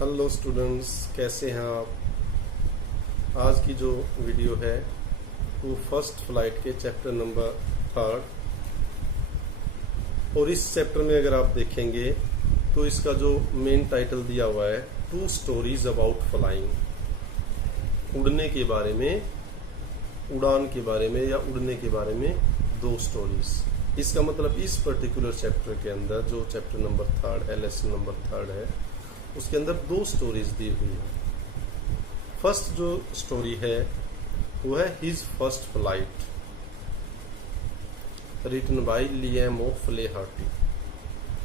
Hello students, कैसे हैं आप। आज की जो वीडियो है वो फर्स्ट फ्लाइट के चैप्टर नंबर 3 और इस चैप्टर में अगर आप देखेंगे तो इसका जो मेन टाइटल दिया हुआ है 2 स्टोरीज अबाउट फ्लाइंग। उड़ने के बारे में, उड़ान के बारे में या उड़ने के बारे में 2 स्टोरीज। इसका मतलब इस पर्टिकुलर चैप्टर के अंदर जो चैप्टर नंबर 3 है, लेसन नंबर 3 है, उसके अंदर 2 स्टोरीज दी हुई है। फर्स्ट जो स्टोरी है वो है his first flight, written by Liam O Flaherty.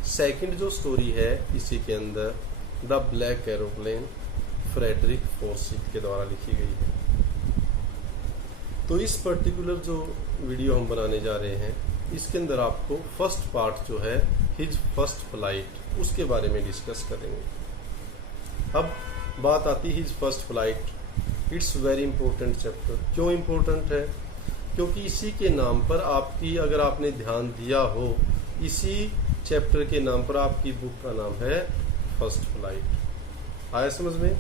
Second जो स्टोरी है इसी के अंदर the black aeroplane, Frederick Forsyth के द्वारा लिखी गई है। तो इस पर्टिकुलर जो वीडियो हम बनाने जा रहे हैं इसके अंदर आपको फर्स्ट पार्ट जो है हिज फर्स्ट फ्लाइट उसके बारे में डिस्कस करेंगे। अब बात आती है his first flight. It's very important chapter. क्यों इंपॉर्टेंट है? क्योंकि इसी के नाम पर आपकी, अगर आपने ध्यान दिया हो, इसी चैप्टर के नाम पर आपकी बुक का नाम है फर्स्ट फ्लाइट। आया समझ में?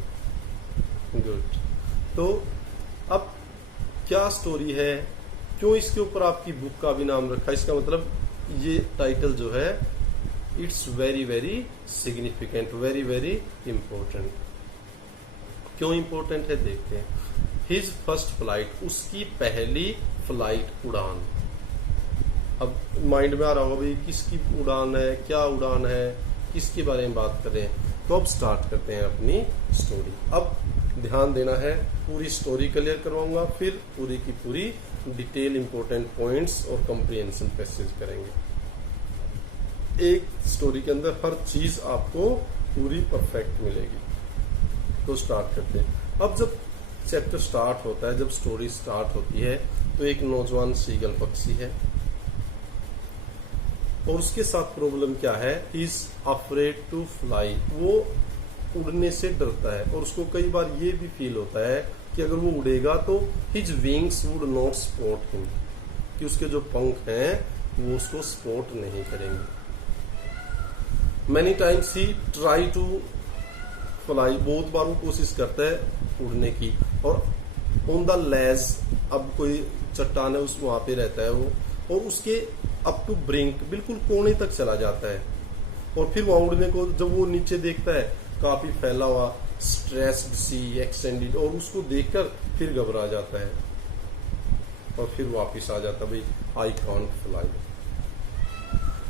गुड। तो अब क्या स्टोरी है, क्यों इसके ऊपर आपकी बुक का भी नाम रखा? इसका मतलब ये टाइटल जो है it's very very significant, very very important. क्यों इंपॉर्टेंट है देखते हैं। हिज फर्स्ट फ्लाइट, उसकी पहली फ्लाइट, उड़ान। अब माइंड में आ रहा होगा भाई किसकी उड़ान है, क्या उड़ान है, किसके बारे में बात कर रहे हैं। तो अब स्टार्ट करते हैं अपनी स्टोरी। अब ध्यान देना है, पूरी स्टोरी क्लियर करवाऊंगा, फिर पूरी की पूरी डिटेल इंपॉर्टेंट पॉइंट्स और कंप्रिहेंशन पैसेज करेंगे। एक स्टोरी के अंदर हर चीज आपको पूरी परफेक्ट मिलेगी। तो स्टार्ट करते हैं। अब जब चैप्टर स्टार्ट होता है, जब स्टोरी स्टार्ट होती है, तो एक नौजवान सीगल पक्षी है और उसके साथ प्रॉब्लम क्या है, इज अफ्रेड टू फ्लाई। वो उड़ने से डरता है और उसको कई बार ये भी फील होता है कि अगर वो उड़ेगा तो his wings would not support him, कि उसके जो पंख हैं वो उसको सपोर्ट नहीं करेंगे। Many times he try to fly, बहुत बार वो कोशिश करता है उड़ने की। और ऑन द लेज, अब कोई चट्टान है उस वहां पे रहता है वो, और उसके अप टू ब्रिंक, बिल्कुल कोने तक चला जाता है। और फिर वहां उड़ने को जब वो नीचे देखता है, काफी फैला हुआ स्ट्रेस्ड सी एक्सटेंडेड, और उसको देखकर फिर घबरा जाता है और फिर वापिस आ जाता, भाई आई कांट फ्लाई।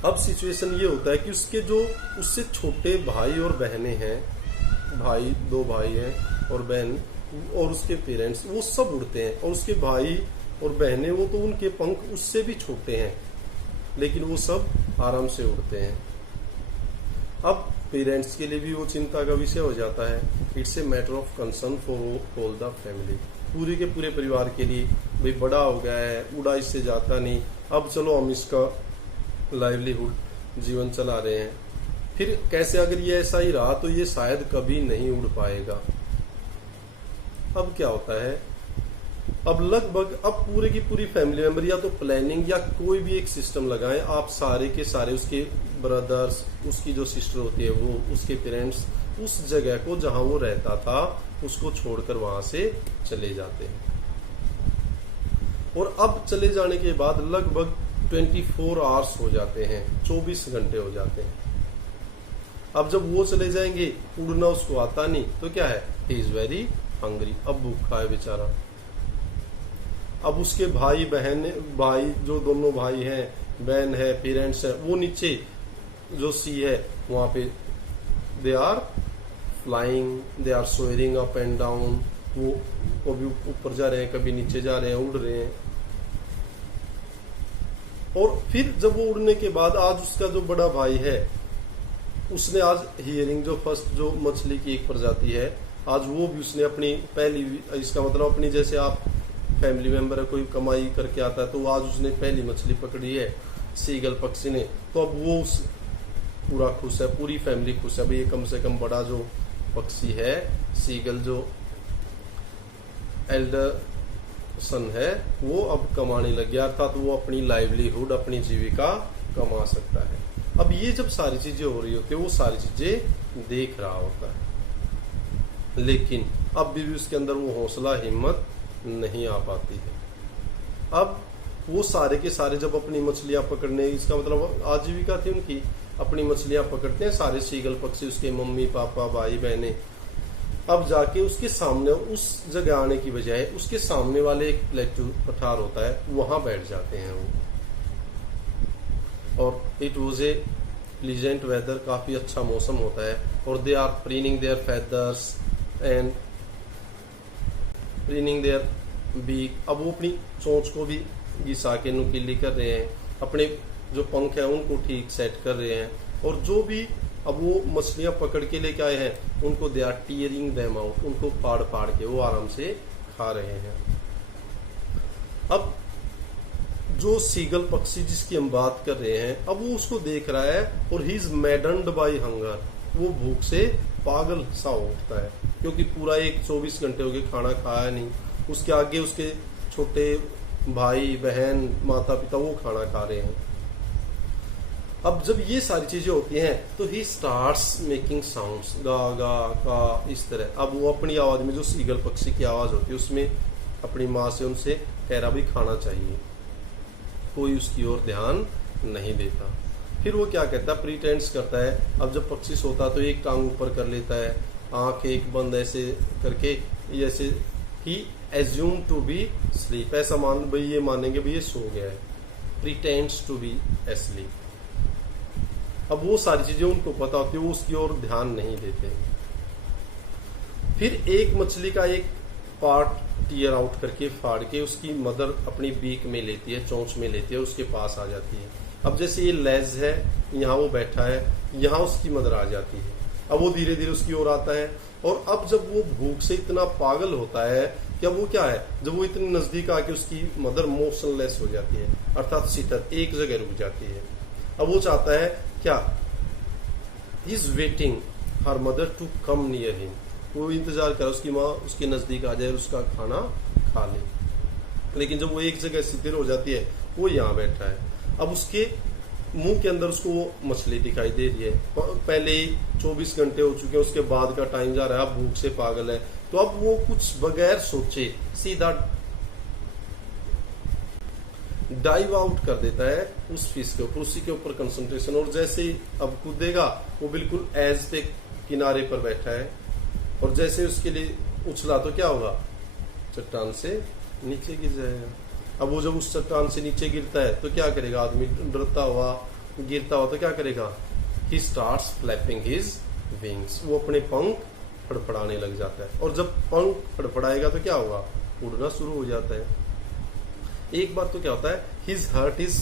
अब सिचुएशन ये होता है कि उसके जो उससे छोटे भाई और बहनें हैं, भाई 2 भाई हैं और बहन, और उसके पेरेंट्स, वो सब उड़ते हैं। और उसके भाई और बहनें, वो तो उनके पंख उससे भी छोटे हैं, लेकिन वो सब आराम से उड़ते हैं। अब पेरेंट्स के लिए भी वो चिंता का विषय हो जाता है। It's a matter of concern for all the family, पूरे के पूरे परिवार के लिए। भाई बड़ा हो गया है, उड़ा इससे जाता नहीं, अब चलो हम इसका लाइवलीहुड, जीवन चला रहे हैं। फिर कैसे, अगर ये ऐसा ही रहा तो ये शायद कभी नहीं उड़ पाएगा। अब क्या होता है, अब लगभग, अब पूरे की पूरी फैमिली मेंबर या तो प्लानिंग या कोई भी एक सिस्टम लगाएं, आप सारे के सारे, उसके ब्रदर्स, उसकी जो सिस्टर होती है वो, उसके पेरेंट्स, उस जगह को जहां वो रहता था उसको छोड़कर वहां से चले जाते हैं। और अब चले जाने के बाद लगभग 24 आवर्स हो जाते हैं, 24 घंटे हो जाते हैं। अब जब वो चले जाएंगे, उड़ना उसको आता नहीं, तो क्या है, ही इज वेरी हंग्री, अब भूखा है बेचारा। अब उसके भाई बहन, भाई जो दोनों भाई हैं, बहन है, पेरेंट्स है, वो नीचे जो सी है वहां पे they are flying, they are soaring up and down. वो कभी ऊपर जा रहे हैं, कभी नीचे जा रहे हैं, उड़ रहे हैं। और फिर जब वो उड़ने के बाद, आज उसका जो बड़ा भाई है उसने आज हियरिंग, जो फर्स्ट जो मछली की एक प्रजाति है, आज वो भी उसने अपनी पहली, इसका मतलब अपनी, जैसे आप फैमिली मेंबर है, कोई कमाई करके आता है तो आज उसने पहली मछली पकड़ी है सीगल पक्षी ने। तो अब वो पूरा खुश है, पूरी फैमिली खुश है, भाई ये कम से कम बड़ा जो पक्षी है, सीगल जो एल्डर सन है, वो अब कमाने लग गया, अर्थात वो अपनी लाइवलीहुड, अपनी जीविका कमा सकता है। अब ये जब सारी चीजें हो रही होती है, वो सारी चीजें देख रहा होता है। लेकिन अब भी उसके अंदर वो हौसला हिम्मत नहीं आ पाती है। अब वो सारे के सारे जब अपनी मछलियां पकड़ने, इसका मतलब आजीविका थी उनकी, अपनी मछलियां पकड़ते हैं सारे सीगल पक्षी, उसके मम्मी पापा भाई बहनें। अब जाके उसके सामने, उस जगह आने की बजाय उसके सामने वाले एक प्लेटू पठार होता है, वहां बैठ जाते हैं वो। और it was a pleasant weather, काफी अच्छा मौसम होता है। और they are preening their feathers and preening their beak. अब वो अपनी चोंच को भी घिसा के नुकीली कर रहे हैं, अपने जो पंख है उनको ठीक सेट कर रहे हैं। और जो भी अब वो मछलियां पकड़ के लेके आए हैं उनको they are tearing them out, उनको फाड़ फाड़ के वो आराम से खा रहे हैं। अब जो सीगल पक्षी जिसकी हम बात कर रहे हैं, अब वो उसको देख रहा है और ही इज मैडन्ड बाई हंगर, वो भूख से पागल सा उठता है, क्योंकि पूरा एक 24 घंटे हो गए खाना खाया नहीं। उसके आगे उसके छोटे भाई बहन माता पिता वो खाना खा रहे हैं। अब जब ये सारी चीजें होती हैं तो ही स्टार्ट्स मेकिंग साउंड्स, गा गा का, इस तरह। अब वो अपनी आवाज में, जो सीगल पक्षी की आवाज होती है उसमें अपनी माँ से उनसे कह रहा भी खाना चाहिए, कोई उसकी ओर ध्यान नहीं देता। फिर वो क्या कहता है, प्रीटेंड्स करता है। अब जब पक्षी सोता तो एक टांग ऊपर कर लेता है, आंख एक बंद ऐसे करके, जैसे ही एज्यूम टू बी स्लीप, ऐसा मान भाई ये मानेंगे भाई ये सो गया है, प्रीटेंड्स टू बी एस्लीप। अब वो सारी चीजें उनको पता होती है, वो उसकी ओर ध्यान नहीं देते। फिर एक मछली का एक पार्ट टीयर आउट करके फाड़ के उसकी मदर अपनी बीक में लेती है, चोंच में लेती है, उसके पास आ जाती है। अब जैसे ये लेज है, यहाँ वो बैठा है, यहाँ उसकी मदर आ जाती है। अब वो धीरे धीरे उसकी ओर आता है। और अब जब वो भूख से इतना पागल होता है कि अब वो क्या है, जब वो इतनी नजदीक आके उसकी मदर मोशनलेस हो जाती है, अर्थात सीटर एक जगह रुक जाती है। अब वो चाहता है क्या, he is waiting her mother to come near him, वो इंतजार कर उसकी माँ उसके नजदीक आ जाए और उसका खाना खा ले। लेकिन जब वो एक जगह स्थिर हो जाती है, वो यहाँ बैठा है। अब उसके मुंह के अंदर उसको वो मछली दिखाई दे रही है। पहले ही 24 घंटे हो चुके हैं, उसके बाद का टाइम जा रहा है, अब भूख से पागल है। तो अब वो कुछ बगैर सोचे सीधा डाइव आउट कर देता है उस फिश के ऊपर, उसी के ऊपर कंसंट्रेशन। और जैसे ही अब कूदेगा, वो बिल्कुल एज पे किनारे पर बैठा है। और जैसे उसके लिए उछला तो क्या होगा, चट्टान से नीचे गिर जाएगा। अब वो जब उस चट्टान से नीचे गिरता है तो क्या करेगा, आदमी डरता हुआ गिरता हुआ तो क्या करेगा, he starts flapping his wings, वो अपने पंख फड़फड़ाने लग जाता है। और जब पंख फड़फड़ाएगा तो क्या होगा, उड़ना शुरू हो जाता है। एक बार तो क्या होता है, हिज हार्ट इज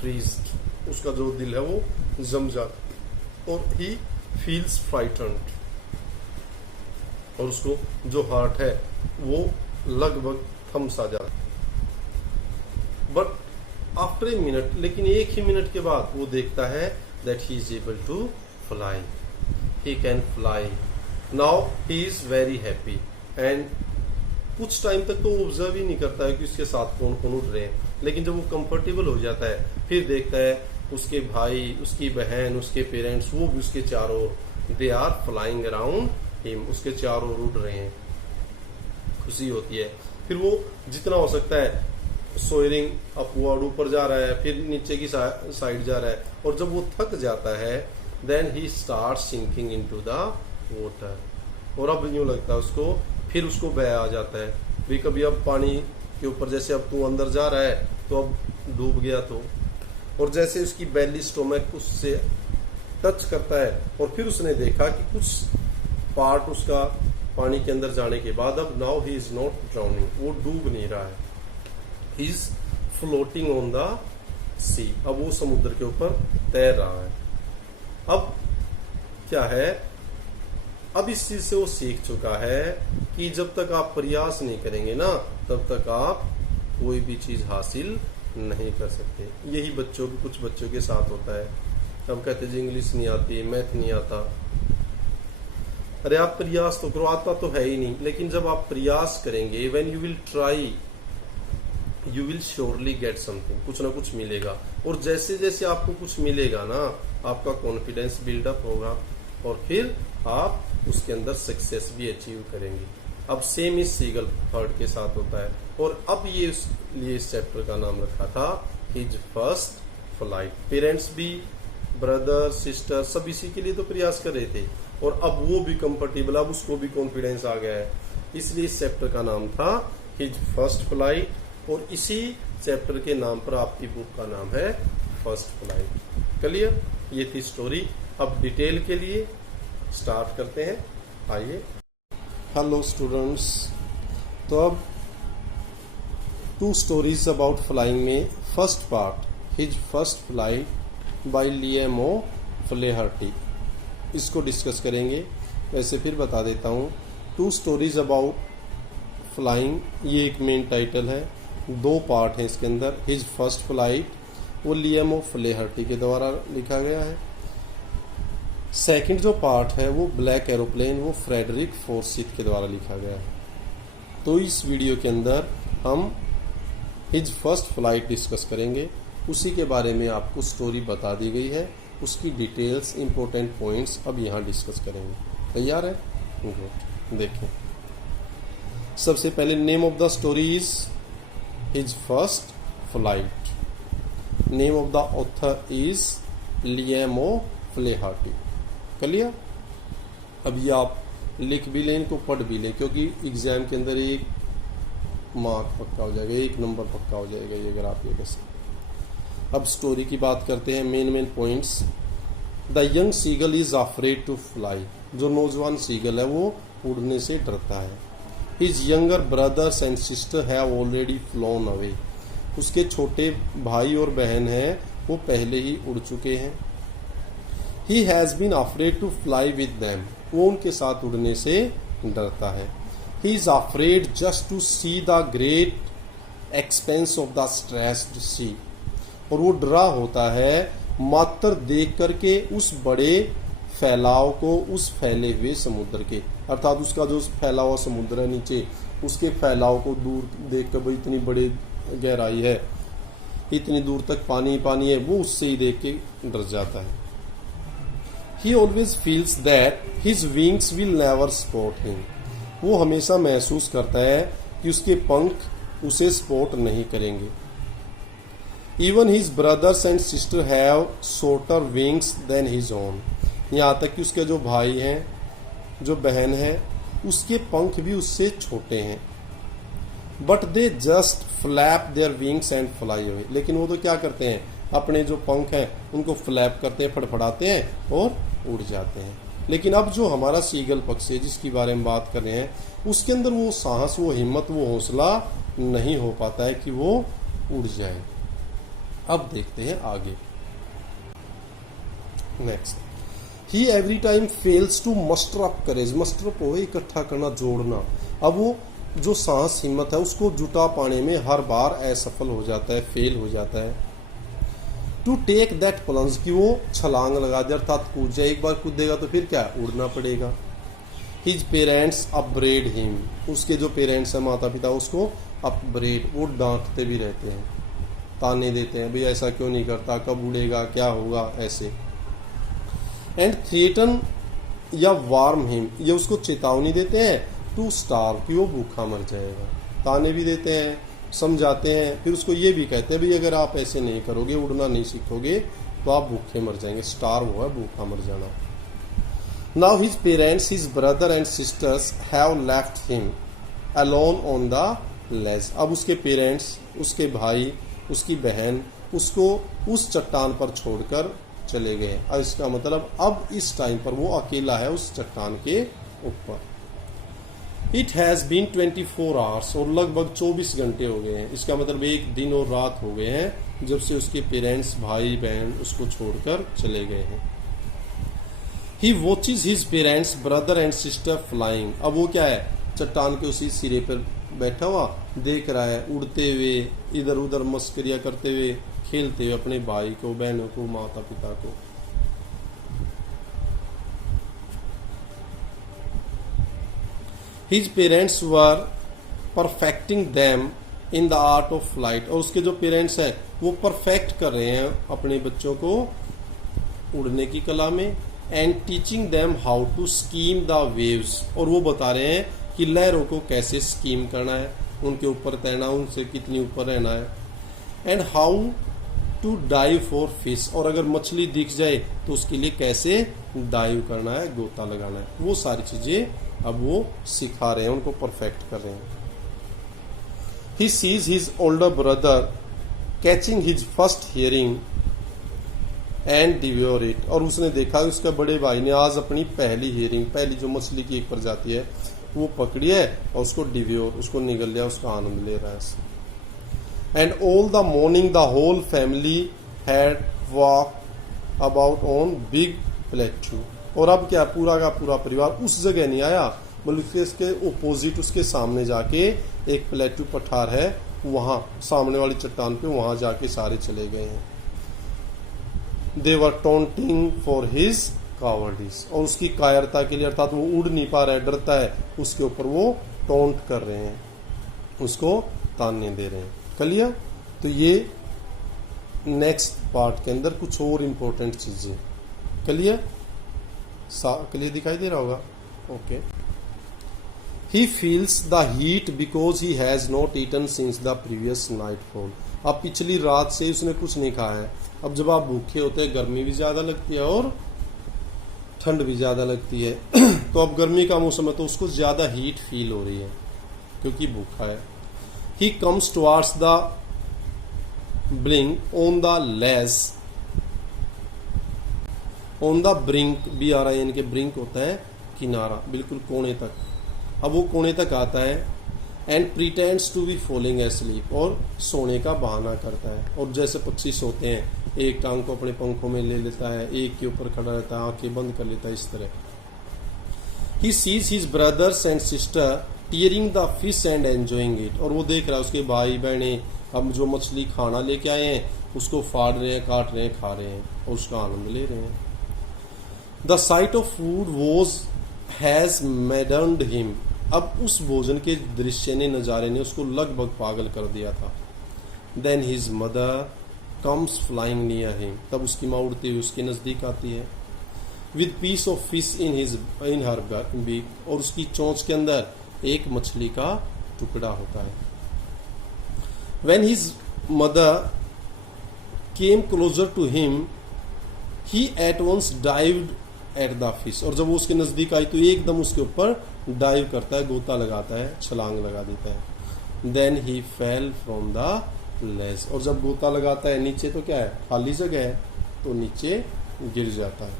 फ्रीज्ड, उसका जो दिल है वो जम जाता है और ही फील्स फ्राइटन्ड, और उसको जो हार्ट है वो लगभग थम सा जाता है। बट आफ्टर ए मिनट, लेकिन एक ही मिनट के बाद वो देखता है that he is able to fly, he can fly now, he is very happy. And कुछ टाइम तक तो वो ऑब्जर्व ही नहीं करता है कि उसके साथ कौन कौन उड़ रहे हैं। लेकिन जब वो कंफर्टेबल हो जाता है, फिर देखता है उसके भाई, उसकी बहन, उसके पेरेंट्स, वो भी उसके चारों, they are flying around him, उसके चारों उड़ रहे हैं। खुशी होती है। फिर वो जितना हो सकता है सोयरिंग अपवर्ड, ऊपर जा रहा है, फिर नीचे की साइड जा रहा है। और जब वो थक जाता है, then he start sinking into the water. और अब यूं लगता है उसको, फिर उसको बह आ जाता है भी, कभी अब पानी के ऊपर, जैसे अब तू अंदर जा रहा है तो अब डूब गया तो। और जैसे उसकी बेली स्टोमक उससे टच करता है, और फिर उसने देखा कि कुछ पार्ट उसका पानी के अंदर जाने के बाद अब now he is not drowning, वो डूब नहीं रहा है, he is floating on the sea, अब वो समुद्र के ऊपर तैर रहा है। अब क्या है, अब इस चीज से वो सीख चुका है कि जब तक आप प्रयास नहीं करेंगे ना, तब तक आप कोई भी चीज हासिल नहीं कर सकते। यही बच्चों के, कुछ बच्चों के साथ होता है। अब कहते जी इंग्लिश नहीं आती, मैथ नहीं आता। अरे आप प्रयास तो करो, आता तो है ही नहीं। लेकिन जब आप प्रयास करेंगे, when you will try, you will surely get something, कुछ ना कुछ मिलेगा। और जैसे जैसे आपको कुछ मिलेगा ना, आपका कॉन्फिडेंस बिल्डअप होगा, और फिर आप उसके अंदर सक्सेस भी अचीव करेंगे। अब सेम इस सीगल थर्ड के साथ होता है, और अब ये लिए इस चैप्टर का नाम रखा था हिज फर्स्ट फ्लाइट। पेरेंट्स भी, ब्रदर सिस्टर सब इसी के लिए तो प्रयास कर रहे थे, और अब वो भी कंफर्टेबल, अब उसको भी कॉन्फिडेंस आ गया है, इसलिए इस चैप्टर का नाम था हिज फर्स्ट फ्लाइट। और इसी चैप्टर के नाम पर आपकी बुक का नाम है फर्स्ट फ्लाइट। क्लियर? ये थी स्टोरी। अब डिटेल के लिए स्टार्ट करते हैं, आइए। हेलो स्टूडेंट्स, तो अब 2 स्टोरीज अबाउट फ्लाइंग में first part his first flight by Liam O Flaherty, इसको डिस्कस करेंगे। वैसे फिर बता देता हूँ, 2 स्टोरीज अबाउट फ्लाइंग ये एक मेन टाइटल है, 2 पार्ट हैं इसके अंदर। हिज फर्स्ट फ्लाइट वो लिएम ओ फ्लेहर्टी के द्वारा लिखा गया है। सेकंड जो पार्ट है वो ब्लैक एरोप्लेन, वो फ्रेडरिक फोर्सिथ के द्वारा लिखा गया है। तो इस वीडियो के अंदर हम हिज फर्स्ट फ्लाइट डिस्कस करेंगे, उसी के बारे में आपको स्टोरी बता दी गई है, उसकी डिटेल्स, इंपॉर्टेंट पॉइंट्स अब यहाँ डिस्कस करेंगे। तैयार है? गुड। देखें, सबसे पहले name of the story is his first flight. Name of the author is Liam O Flaherty. Clear? अब ये आप लिख भी लें, इनको पढ़ भी लें, क्योंकि एग्जाम के अंदर 1 मार्क पक्का हो जाएगा, 1 नंबर पक्का हो जाएगा ये, अगर आप ये कैसे। अब स्टोरी की बात करते हैं, main points. The young seagull is afraid to fly. जो नौजवान सीगल है वो उड़ने से डरता है। His younger brothers and sister have already flown away. उसके छोटे भाई और बहन हैं, वो पहले ही उड़ चुके हैं। He has been afraid to fly with them. वो उनके साथ उड़ने से डरता है। He is afraid just to see the great expanse of the stressed sea. और वो डरा होता है मात्र देख करके उस बड़े फैलाव को, उस फैले हुए समुद्र के, अर्थात उसका जो फैला हुआ समुद्र है नीचे, उसके फैलाव को दूर देख कर, भाई इतनी बड़ी गहराई है, इतनी दूर तक पानी पानी है, वो उससे ही देख के डर जाता है। He always feels that his wings will never spot him. वो हमेशा महसूस करता है कि उसके पंख उसे स्पॉट नहीं करेंगे। Even his brothers and sister have shorter wings than his own. यहाँ तक कि उसके जो भाई हैं, जो बहन है, उसके पंख भी उससे छोटे हैं। But they just flap their wings and fly away. लेकिन वो तो क्या करते हैं, अपने जो पंख हैं उनको फ्लैप करते हैं, फड़फड़ाते हैं और उड़ जाते हैं। लेकिन अब जो हमारा सीगल पक्षी है जिसकी बारे में बात कर रहे हैं, उसके अंदर वो साहस, वो हिम्मत, वो हौसला नहीं हो पाता है कि वो उड़ जाए। अब देखते हैं आगे। Next, he every time fails to muster up courage. Muster up हो, इकट्ठा करना, जोड़ना। अब वो जो साहस, हिम्मत है, उसको जुटा पाने में हर बार असफल हो जाता है, फेल हो जाता है। टू टेक दैट प्लंज, की वो छलांग लगा दे, अर्थात कूद जाए। एक बार कूदेगा तो फिर क्या, उड़ना पड़ेगा। His parents upbraid him. उसके जो पेरेंट्स हैं, माता पिता, उसको अपब्रेड, वो डांटते भी रहते हैं, ताने देते हैं, भाई ऐसा क्यों नहीं करता, कब उड़ेगा, क्या होगा, ऐसे। एंड थ्रेटन या वार्म हिम, ये उसको चेतावनी देते हैं, टू स्टार्व, कि वो भूखा मर जाएगा। ताने भी देते हैं, समझाते हैं, फिर उसको ये भी कहते हैं, भाई अगर आप ऐसे नहीं करोगे, उड़ना नहीं सीखोगे, तो आप भूखे मर जाएंगे। स्टार्व हुआ, भूखा मर जाना। Now his parents, his brother and sisters have left him alone on the ledge. अब उसके पेरेंट्स, उसके भाई, उसकी बहन उसको उस चट्टान पर छोड़कर चले गए। अब इसका मतलब अब इस टाइम पर वो अकेला है उस चट्टान के ऊपर। इट हैज़ बीन 24 आवर्स, और लगभग 24 घंटे हो गए हैं। इसका मतलब 1 दिन और रात हो गए हैं जब से उसके पेरेंट्स, भाई बहन उसको छोड़कर चले गए हैं। He watches his parents, brother and sister flying. अब वो क्या है, चट्टान के उसी सिरे पर बैठा हुआ देख रहा है, उड़ते हुए, इधर उधर मस्करियां करते हुए, खेलते हुए अपने भाई को, बहनों को, माता पिता को। His parents were perfecting them in the art of flight. और उसके जो पेरेंट्स हैं वो परफेक्ट कर रहे हैं अपने बच्चों को उड़ने की कला में। And teaching them how to skim the waves, और वो बता रहे हैं कि लहरों को कैसे स्कीम करना है, उनके ऊपर तैरना, उनसे कितनी ऊपर रहना है, and how to dive for fish, और अगर मछली दिख जाए तो उसके लिए कैसे डाइव करना है, गोता लगाना है, वो सारी चीजें अब वो सिखा रहे हैं, उनको परफेक्ट कर रहे हैं। He sees his older brother catching his first herring and devour it, और उसने देखा उसके बड़े भाई ने आज अपनी पहली हियरिंग, पहली जो मछली की एक प्रजाति है वो पकड़ी है और उसको डिव्योर, उसको निगल लिया, उसका आनंद ले रहा है। And all the morning the whole family had walk about on big plateau, और अब क्या पूरा का पूरा परिवार उस जगह नहीं आया, बल्कि इसके ओपोजिट उसके सामने जाके एक प्लेटू पठार है, वहां सामने वाली चट्टान पे वहां जाके सारे चले गए हैं। दे वर टॉन्टिंग फॉर हिज कावर्डिस, और उसकी कायरता के लिए, अर्थात वो उड़ नहीं पा रहा है, डरता है, उसके ऊपर वो टोंट कर रहे हैं, उसको ताने दे रहे हैं। क्लियर? तो ये नेक्स्ट पार्ट के अंदर कुछ और इंपॉर्टेंट चीजें। क्लियर? क्लियर दिखाई दे रहा होगा? Okay. He feels the heat because he has not eaten since the previous nightfall, अब पिछली रात से उसने कुछ नहीं खाया है। अब जब आप भूखे होते हैं गर्मी भी ज्यादा लगती है और ठंड भी ज्यादा लगती है तो अब गर्मी का मौसम है तो उसको ज्यादा हीट फील हो रही है क्योंकि भूखा है। He comes towards the brink on the ledge, on the brink, BRINK के ब्रिंक होता है किनारा, बिल्कुल कोने तक। अब वो कोने तक आता है and pretends to be falling asleep, और सोने का बहाना करता है, और जैसे पक्षी सोते हैं एक टांग को अपने पंखों में ले लेता है, एक के ऊपर खड़ा रहता है, आंखें बंद कर लेता है, इस तरह। ही sees his brothers and sister tearing the fish and enjoying it, और वो देख रहा है उसके भाई बहने अब जो मछली खाना लेके आए हैं उसको फाड़ रहे हैं, काट रहे हैं, खा रहे हैं और उसका आनंद ले रहे हैं। The sight of food was has maddened him, अब उस भोजन के दृश्य ने, नजारे ने उसको लगभग पागल कर दिया था। Then his mother comes flying near him, तब उसकी माँ उड़ती हुई उसके नजदीक आती है। With piece of fish in her beak, और उसकी चोंच के अंदर एक मछली का टुकड़ा होता है। When his mother came closer to him, he at once dived at the fish, और जब वो उसके नजदीक आई तो एकदम उसके ऊपर डाइव करता है, गोता लगाता है, छलांग लगा देता है। Then he fell from the ledge, और जब गोता लगाता है नीचे तो क्या है, खाली जगह है, तो नीचे गिर जाता है।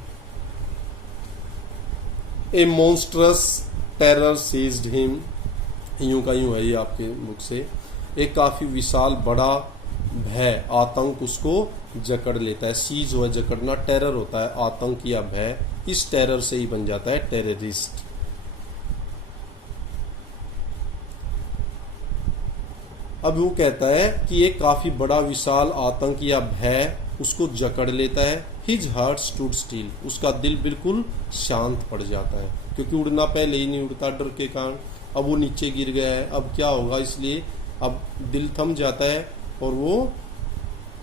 A monstrous terror seized him, यूं का यूं है ये आपके बुक से, एक काफी विशाल बड़ा भय, आतंक उसको जकड़ लेता है। सीज हो जकड़ना, टेरर होता है आतंक या भय, इस टेरर से ही बन जाता है टेररिस्ट। अब वो कहता है कि एक काफी बड़ा विशाल आतंक या भय उसको जकड़ लेता है। हिज हार्ट स्टूड स्टिल, उसका दिल बिल्कुल शांत पड़ जाता है क्योंकि उड़ना पहले ही नहीं उड़ता डर के कारण। अब वो नीचे गिर गया है, अब क्या होगा, इसलिए अब दिल थम जाता है और वो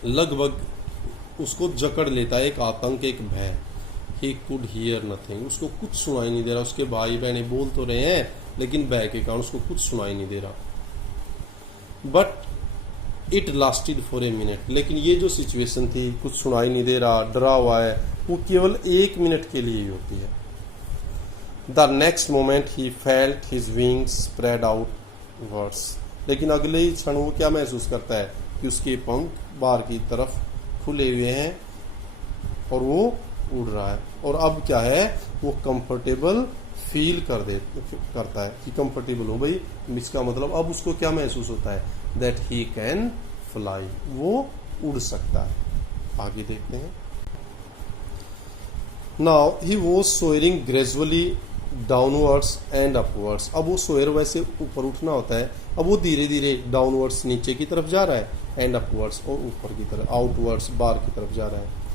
लगभग उसको जकड़ लेता है एक आतंक, एक भय। ही कुड हियर नथिंग, उसको कुछ सुनाई नहीं दे रहा। उसके भाई बहने बोल तो रहे हैं लेकिन भय के कारण उसको कुछ सुनाई नहीं दे रहा। But it lasted for a minute, लेकिन ये जो सिचुएशन थी, कुछ सुनाई नहीं दे रहा, डरा हुआ है, वो केवल 1 मिनट के लिए ही होती है। The next moment he felt his wings spread out words, लेकिन अगले ही क्षण वो क्या महसूस करता है कि उसके पंख बाहर की तरफ खुले हुए हैं और वो उड़ रहा है। और अब क्या है, वो कंफर्टेबल फील करता है कि कंफर्टेबल हो भाई, इसका मतलब अब उसको क्या महसूस होता है, दैट ही कैन फ्लाई, वो उड़ सकता है। आगे देखते हैं। Now he was soaring gradually downwards and upwards, अब वो सोयर वैसे ऊपर उठना होता है, अब वो धीरे धीरे डाउनवर्ड्स नीचे की तरफ जा रहा है, एंड अपवर्ड्स और ऊपर की तरफ, आउटवर्ड्स बाहर की तरफ जा रहा है।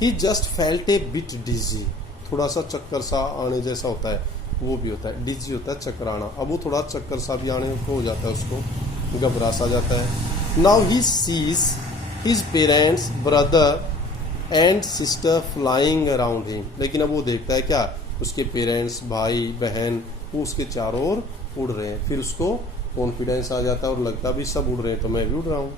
ही जस्ट फेल्ट ए बिट डिजी, थोड़ा सा चक्कर सा आने जैसा होता है, वो भी होता है, डिजी होता है चक्कराना। अब वो थोड़ा चक्कर सा भी आने को हो जाता है, उसको घबरा सा जाता है। Now he sees his parents brother and sister flying around him. लेकिन अब वो देखता है क्या, उसके पेरेंट्स, भाई बहन, वो उसके चारों ओर उड़ रहे हैं। फिर उसको कॉन्फिडेंस आ जाता है और लगता भी सब उड़ रहे हैं तो मैं भी उड़ रहा हूं।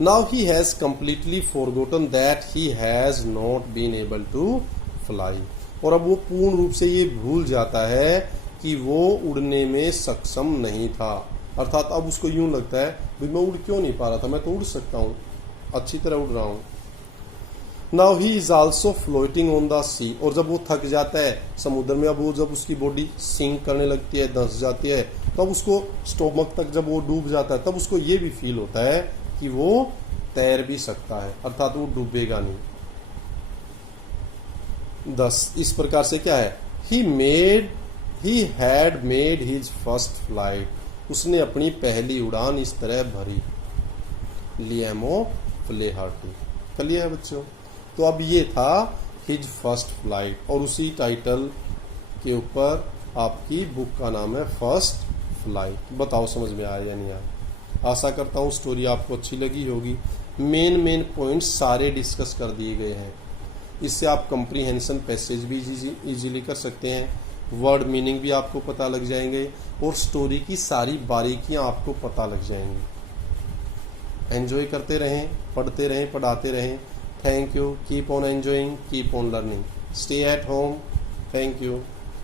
Now he has completely forgotten that he has not been able to fly. और अब वो पूर्ण रूप से ये भूल जाता है कि वो उड़ने में सक्षम नहीं था। अर्थात अब उसको यूं लगता है भाई मैं उड़ क्यों नहीं पा रहा था, मैं तो उड़ सकता हूं, अच्छी तरह उड़ रहा हूं। Now he is also floating on the sea. और जब वो थक जाता है समुद्र में, अब वो जब उसकी बॉडी सिंक करने लगती है, धंस जाती है, तब उसको स्टोमक तक जब वो डूब जाता है तब उसको ये भी फील होता है कि वो तैर भी सकता है, अर्थात वो डूबेगा नहीं। 10 इस प्रकार से क्या है, he had made his first flight. उसने अपनी पहली उड़ान इस तरह भरी। लिएमो फ्लेहर्टी कर लिया है बच्चों। तो अब ये था हिज फर्स्ट फ्लाइट और उसी टाइटल के ऊपर आपकी बुक का नाम है फर्स्ट फ्लाइट। बताओ समझ में आया या नहीं आया। आशा करता हूँ स्टोरी आपको अच्छी लगी होगी। मेन पॉइंट्स सारे डिस्कस कर दिए गए हैं। इससे आप कंप्रीहेंशन पैसेज भी इजीली कर सकते हैं, वर्ड मीनिंग भी आपको पता लग जाएंगे और स्टोरी की सारी बारीकियां आपको पता लग जाएंगी। एंजॉय करते रहें, पढ़ते रहें, पढ़ाते रहें। Thank you. Keep on enjoying, keep on learning, stay at home. Thank you.